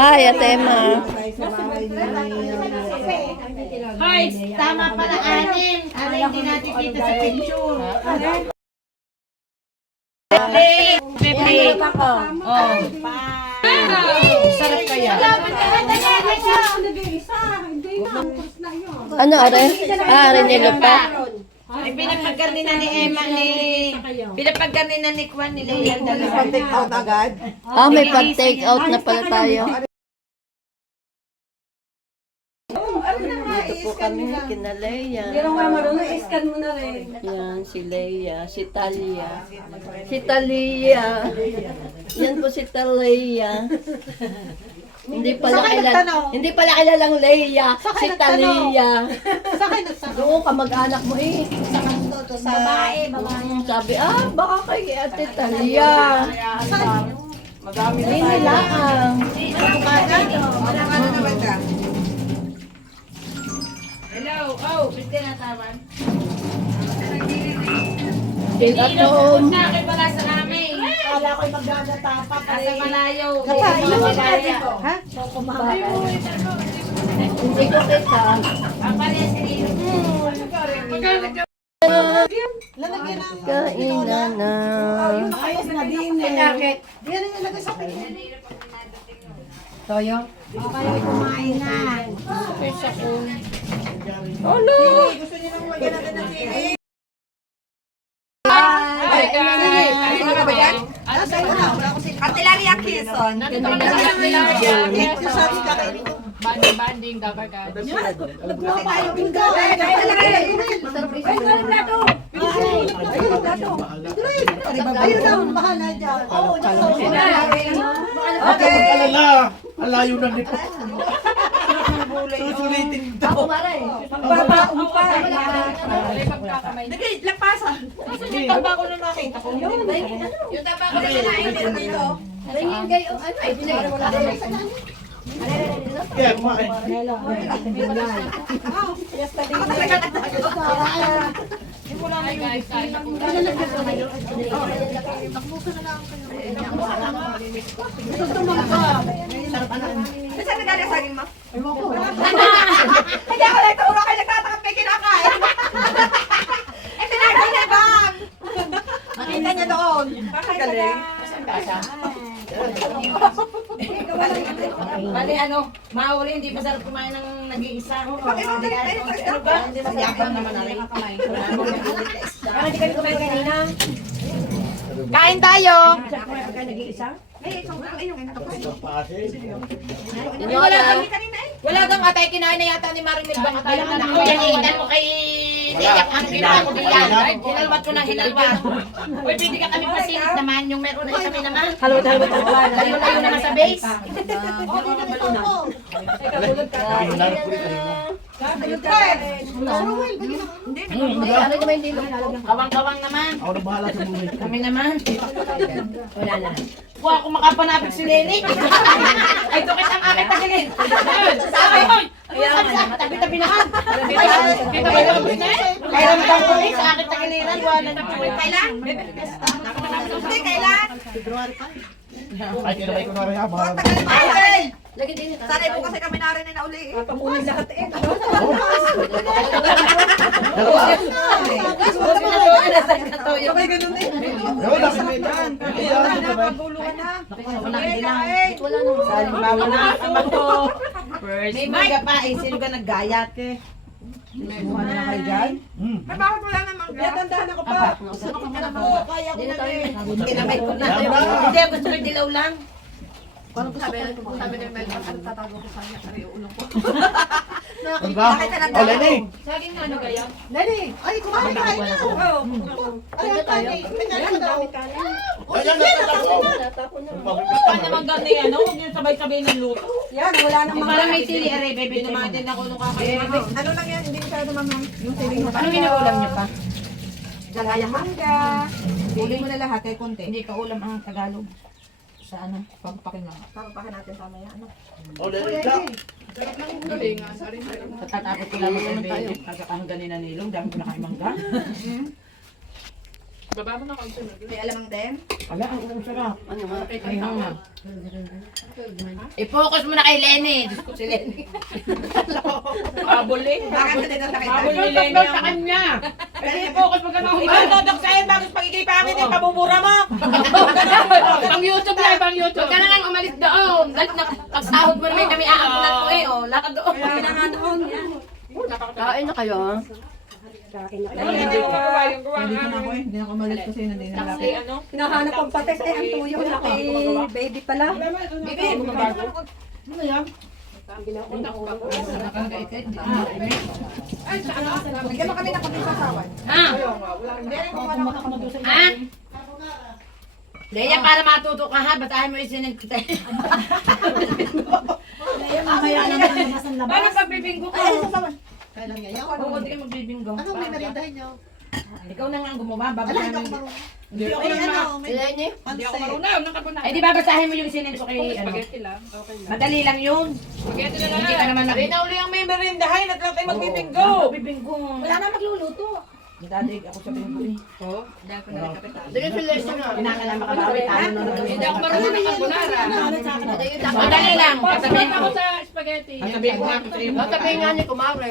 Ay, Ate Emma. Hoy, tama pala anim. Ano hindi natin kita sa picture? Pepe. Oh. Sarap kaya. Ano, Are? Are nila pa. Ay, pinapagkarni na ni Emma pinapagkarni na ni Kwan ni Leia. Take out agad. May pag-take out na pala tayo. Dito po kami kina Leia. Pero nga marunong, iskan mo na rin. Yan, si Leia, si Talia. Si Talia. Yan po si Talia. Hindi pala kilalang Leia, si Talia. Doon kamag-anak mo eh. Babae. Sabi, baka kay Ate Talia. Madami na Hindi tayo. nila ang. Hello. Oh, pwede na tawan. Still at home. Sa akin pala sa amin. Kala ko'y magdadatapak. Sa malayo. Ha? Hindi ko kita. Papalya si Lilo. Kainan na. Ayos na din eh. Diyan yung nilagay sa akin. Toyo? Okay, kumain na. Ano? Gusto niyo nang magyan natin ng sili? Ano ba yan? Artilleria Quezon. Banding, dapat ka. Ayun daw, bahala dyan. Okay. Alala, alayo na nito. Susulitin daw. Magbabaong pa. Nagay, lapasan. Yung taba ko na nakita ko. Yung taba ko na nakita dito. Tingin kayo, ano ay Kaya kumain. Ay guys, kain na po. Saan nagdali sa akin mo? Hindi ako nagturo kayo nagtatakap may kinakain. Eh, tinagay na bang? Makita niya doon. Galing. Bali mauli, hindi masarap kumain ng nag-iisa. Ano ba? Masayapang naman na rin. Kain tayo. Wala kang atay, kinain na yata ni Marimil ba? Akala na ako yan, iitan mo kay Leia. Ang ginawa mo diyan. Hinalwat ko ng hinalwat. Uy, pwede ka kami pasilip naman. Yung meron na kami naman. Layo-layo naman sa base. Kawang-kawang naman. Ako na bahala sa buhay. Kami naman. Wala na. Huwag ako makapanapit si Lenny. Ay, tukit ang aking tagilin. Sabi, hoy! Tabi-tabi naman. Kita ba yung abis na eh? Kailan kang kulit sa aking tagiliran? Wala na po. Kailan? Hindi, kailan? Ay, kinabay ko na rin ha. Bahala. Sanay po kasi kami narinig na uli. Papunin lahat eh. Sabay ganun eh. Yo, nasa medan. Ayan, sabay. Halimbawa na ang bato. May baga pa eh. Sino ka naggayat eh? Ano na kayo dyan? May bakit wala naman ka? Tandaan ako pa. Kaya ko na rin. Kinamay ko na. Hindi, gusto ko dilaw lang. Sabi ni Mel, ang tatago ko sa kanya, kaya ulong ko. Ano ba? Oh, Lenny. Saging na ano kaya? Lenny! Ay, kumain na! Ay, tayo. Ayan, natatago. Paano naman gano'n yan? Huwag niyo sabay-sabay ng luto. Yan, wala namang Parang may sili, aray, bebe, dumatin ako nung kakain. Ano lang yan, hindi masyado mamang yung siling mo. Ano ginaulam niyo pa? Galaya mangga. Huli mo na lahat kay konti. Hindi ka ulam ang Tagalog. Sa ano? Pampakin lang. Papapakin natin mamaya. Ano? Oh, Lenny ka. Tatapos ko lang naman tayo. Kagakang ganina nilong, dami ko na kayo mangga. Baba mo na konti. May alamang din. Ala, ang sarap. Ano nga? Ay, nga. I-focus mo na kay Lenny. Diyos ko si Lenny. Abuli. Bakit ka din ang nakita? Abuli ni Lenny sa kanya. Kasi i-focus mo ka mga Ikaw dodok sa'yo, bagus pagkikipangin din, pabubura mo. Pang YouTube live, pang YouTube. Huwag ka na nga umalis doon. Dahil pagsahod mo naman kami aapunan mo eh. Oh, lakad doon. Kaya na nga doon, yan. Kain na kayo, ha? Kain na Ay, hindi kayo. ko magawa yung gawa Hindi ko na ako eh. Hindi ako malis kasi nandito na Kasi ano? Hinahanap ang pates eh, ang tuyo na kay baby pala. Bibi, ano yan? Bigyan mo kami ng konting sasawan. Ha? Hindi rin ko wala ko. Ha? Leia, para matuto ka ha, batahin mo yung sinag kita. Mamaya naman yung nasa labas. Paano pagbibinggo ko? Ay, sasawan. Kailan ngayon? Oo, hindi ka magbibinggo. Ano may merindahin niyo? Ikaw na nga ang gumawa, Ala, babasahin hindi mo. ako marunong. Hindi ako May marunong. ano, may Sila niyo? Hindi ako pansit. marunong, nakapuna. Ay, di babasahin mo yung sinag ko kay ano. Spaghetti lang. Okay lang. Madali lang yun. Spaghetti na lang. Hindi ka naman Ay, nauli ang may merindahin at lang tayo magbibinggo. Magbibinggo. Wala na magluluto. Nadadig ako sa binggo eh. Oo, dahil ko na rin kapitan. Sige, sila siya. Pinakala makabawi tayo nung Hindi ako marunong ng carbonara. Madali lang. Sabihin ako sa spaghetti. Sabihin ko nga sa iyo. Sabihin nga ni Kumare.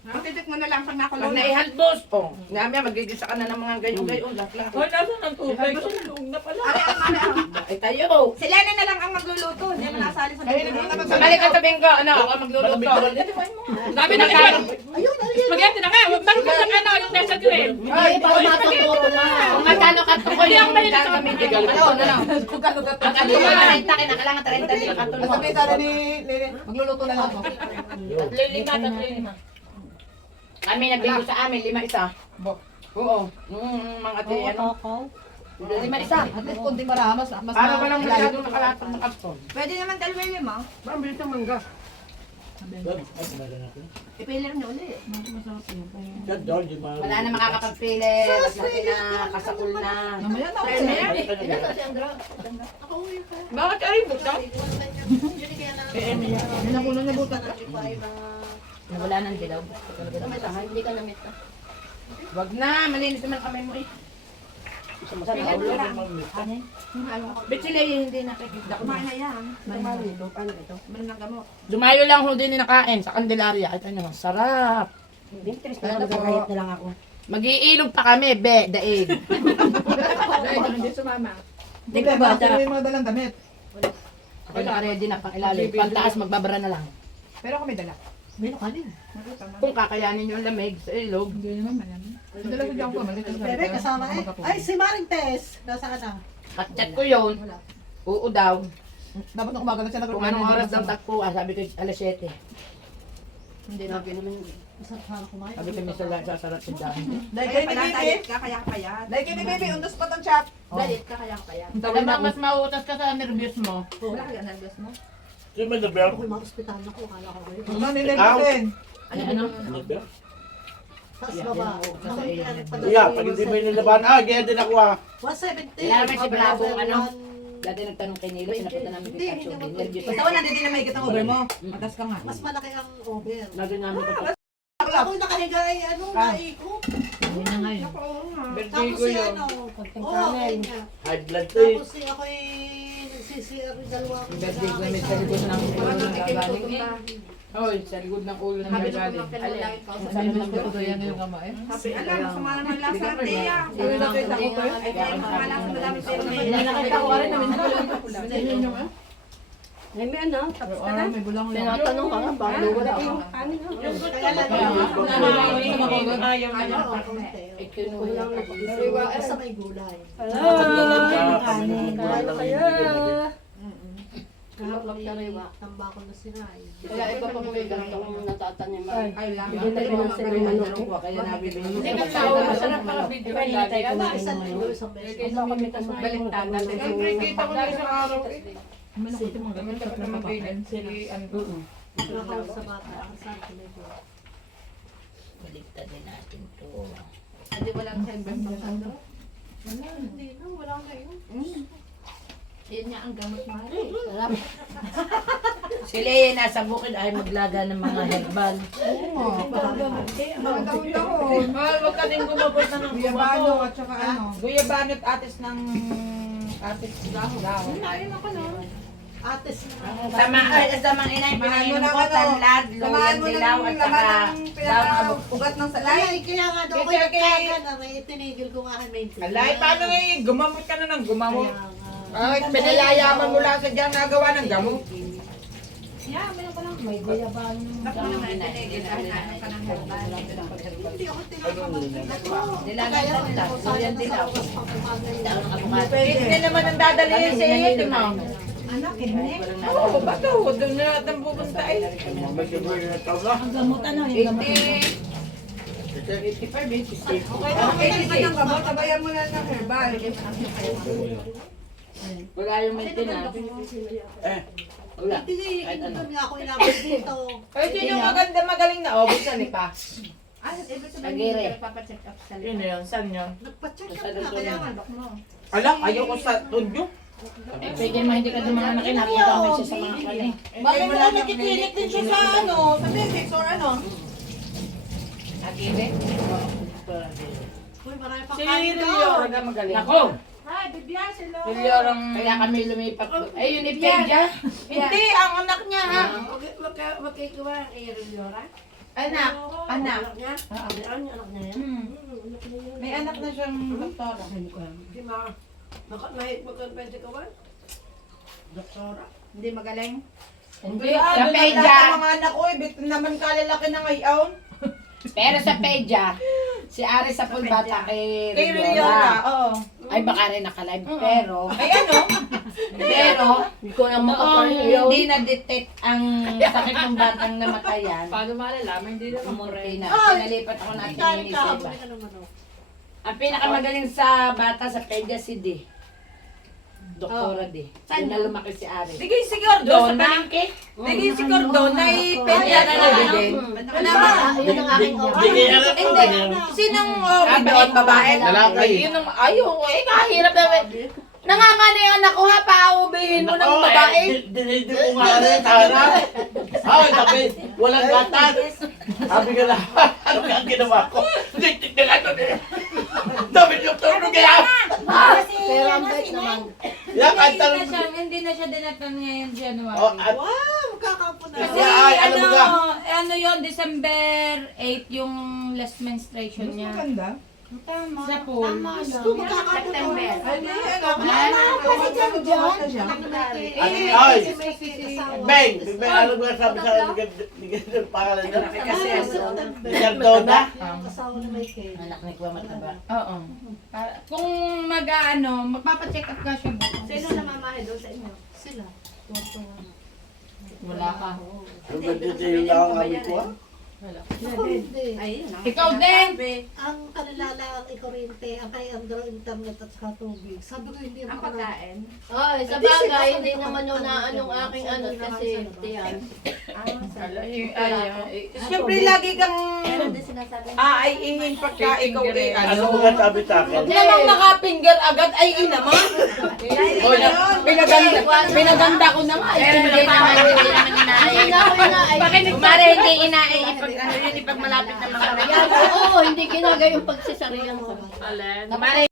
Matitik mo na lang pag Pag nakulong. naihalbos, oh, nga magigisa ka na ng mga gayon-gayon. Lakla. Hoy, nasan ang tubig? Sulong na pala. Ay tayo. Si Lenny na lang ang magluluto. Hindi mo nasali sa binggo. Balik ka sa binggo. Ano, ako magluluto. Sabi na kayo. Spaghetti na nga. Bakit ka lang ano yung nasa grill? Ay, para matututo na. Kung magkano ka to, Hindi ako mahilig sa gagamitin ko. kapatid. Ang kanto mo, 30 kinakailangan 30 din. Kanto mo. Sabi tayo ni Lili, magluluto na lang ako. Tatlima. Kami nagbinggo sa amin, 5 isa. Oo. Mga ate, ano? 5 isa. At least kunting maramas. Mas Para walang masyadong nakalatag na karton. Pwede naman dalawa yun, ma. Parang bilis ng mangga. Ipilir niyo ulit. Wala na makakapagpili. Mas laki na, kasakul na. Mamaya na ako. Bakit ka rin buta? Yan ang kuno niya butas. Nawala ng dilaw. Hindi ka namit na. Wag na, malinis naman kamay mo eh. Bet sila yung hindi nakikita ko. Kumain na yan. Meron ng gamot. Dumayo lang ho din nakain sa Candelaria. Ito nyo, sarap. Magkakayat na lang ako. Mag-iilog pa kami, be, daig. Hindi sumama. Di ba ba? Sino yung mga dalang damit? Ito, ready na pang ilalim. Pagtaas, magbabara na lang. Pero ako may dala. May nakanin. Kung kakayanin yung lamig sa ilog. Hindi naman man yan. Ang dala ko dyan ko. Bebe, kasama eh. Ay, si Maring Tess. Nasaan na? At-chat ko yun. Oo daw. Dapat na umaga na siya Kung anong oras ng tagpo, sabi ko alas 7. Hindi na ginamin. Sabi ko may sasarap sa daan. Dahil Kaya kayo ni pala Bibi. diet ka, kaya payat. Dahil kayo ni Bibi. Undos pa tong chat. Dalit ka kaya kaya. Alam mo, mas mauutas ka sa nervyos mo. Wala ka nervous mo. Ako yung mga ospital na ko. Kala ko kayo. Ano nililitin? Ano? Tapos baba. Yeah, pag hindi mo nilaban, ganyan din ako 170. Kailangan may si Brabong, ano? Dati nagtanong kay Nilo, sinapunta namin kay Tatsu. Nervyos Basta wala, hindi na may kitang over mo. Matas ka nga. Mas malaki ang over. Lagi namin ito. Ako nakahiga ay ano, naiko. Yun na nga yun. Tapos si ano, okay niya. high blood to eh. Tapos si ako ay nagsisir dalawa ko Birthday ko may sa likod ng ulo ng gagaling eh. Oy, sa likod ng ulo ng gagaling. Sabi mo ko yan yung kamay. Sabi, alam, masama naman lang sa tiya. Sabi na kita ko to. Ay, kaya masama lang sa madami pero may Nakita ko rin namin. Ay, may ano, tapos ka na. May bulang lang. Tinatanong ka nga, bago wala ka. Ano? Kaya lang Ayaw na lang. Kulang na pag-isiwa. Basta may gulay. Kanin. Kahapon ay tambako na sinay. Kaya iba pa mga ganitong natataniman. Ay, lang. Hindi tayo mga sinay manok. Kaya nabibili. Hindi ka sa ulo. Masarap pala video ka lagi. Isang linggo, isang beses. Kaysa kami tapos baliktad natin. Kita ko na isang araw eh. Nakakaw sa bata. Ang saan ko na ito. Baliktad din natin to. Hindi wala sa ibang bangsa. Wala, hindi na. Wala ngayon. Yan nga ang gamot mali. Sarap. Si Leia nasa bukid ay maglaga ng mga herbal. mo. Mga dahon-dahon. Mahal, wag ka din gumabot na ng Guyabano gumabot. at saka ano. Guyabano at atis ng atis dahon. Ates na. Sa mga inay, Samahan mo pinayin ng ko tanlad, samahan luyan mo ng dilaw at saka laman ng dahon abog. pinaka-ugat ng salay. Ay, kaya nga daw ko Kasi nagkagan na may tinigil ko nga kay maintenance. Alay, paano gumamot ka na ng gumamot? Kaya nga. Ay, pinalayaman mo lang sa dyan nagawa ng gamot. May guyabano. Hindi ako tinatawag. Nilalagyan nila. Luyan dilaw. Hindi naman ang dadalhin sa iyo, di mo? Anak, hindi. Oo, ba't o? Doon na natin pupunta eh. May siguro na tao na. Ang gamot ano, yung gamot. 85, 86. Okay lang, okay ka ng gamot. Sabayan mo na ng herbal. Wala yung maintenance. Wala. Hindi, hindi nga ako inabot dito. Ay, sino yung maganda magaling na obos sa lipa? Agire. Yun na yun, saan yun? Nagpa-check up na, kaya nga, dok mo. Ala, ayoko sa tudyo. Pwede mo hindi ka dumang anak nakita mo siya sa mga kanya. Bakit mo lang nakikinig din siya sa ano, sa Bebex or ano? Agire? Uy, marami pang Si kanin Rilio, daw. magaling. Ako! Hi, Bibian, hello. Rilio ang... Kaya kami lumipat. Ay, yun ipedya. Hindi, ang anak niya ha. Wag kayo gawa ang Iriora. Anak, anak. niya? Ano anak niya yan? May anak na siyang doktora. Hindi ma. Magkakapente ka ba? Doktora? Hindi magaling? Hindi, Sa sa pedya. pedya. Mga anak ko, bit naman kalalaki na ngayon. Pero sa pedya, si Ari sa pulbata kay Kay Rilio Rilliora. oo. Ay, baka rin nakalive. Pero, Ay ano? Hindi ko lang noong makapahiyaw. hindi na-detect ang sakit ng batang namatayan, Paano malalaman? Hindi naman umuray na. Pinalipat ako na Kaya ni ka, Seba. abuli ka naman o. Ang pinakamagaling sa bata sa pedya si D. Doktora D. Doon na lumaki si Ari. Digay si Gordo Doon sa na. palengke. Digay si Gordo na ipedya Ayan na na lang. din. Yun ang aking Hindi kaya anak ko. Sinong doon, babae? Lalaki. Yun ang ayaw. Eh, kahirap na. Nangangano yung anak ko ha, pauubihin mo ng Oo, babae. Dinidi ko nga rin, Tara. Ay, sabi, walang gatas. Sabi ko lang, ano ka ang ginawa ko? Diktik na gato niya. Sabi niyo, tulog kaya. Pero ang bait naman. Yan, ang tanong. Hindi na siya dinatan ngayon January. Oh, at Wow, magkakapo na. Kasi Ay, alam mo ka. ano yun, December 8 yung last menstruation niya. Maganda. Tama. Sa pool. Gusto, magkakapo na. Ay, Beng, Beng, ano ba sabi sa akin? Bigyan ng pangalan niya. Gardona? Kasawa na may kay. Anak ni Kuya mataba. Oo. Kung mag-ano, magpapacheck up ka siya bukas. Sino namamahay doon sa inyo? Sila. Wala ka. Ang ganda yung nakakawin ko, ah. Ako hindi. Ikaw din. Ang kanila lang ikurente, ang kay Andro internet at saka tubig. Sabi ko hindi ang pagkain. Ay, sa bagay, hindi naman yun na anong aking ano kasi tiyan. Siyempre lagi kang Hindi sinasabi. aaihin pagka ikaw ay Ano ano. ba sabi sa akin? Huwag namang makapinger agad ay inaman. Pinaganda ko na nga. Hindi naman, hindi naman inaay. Hindi na ako inaay. Kumare, hindi inaay. Pag ano yun, pag malapit na mga Yan, oo, hindi ginagay yung pagsisariyan ko. Kumare,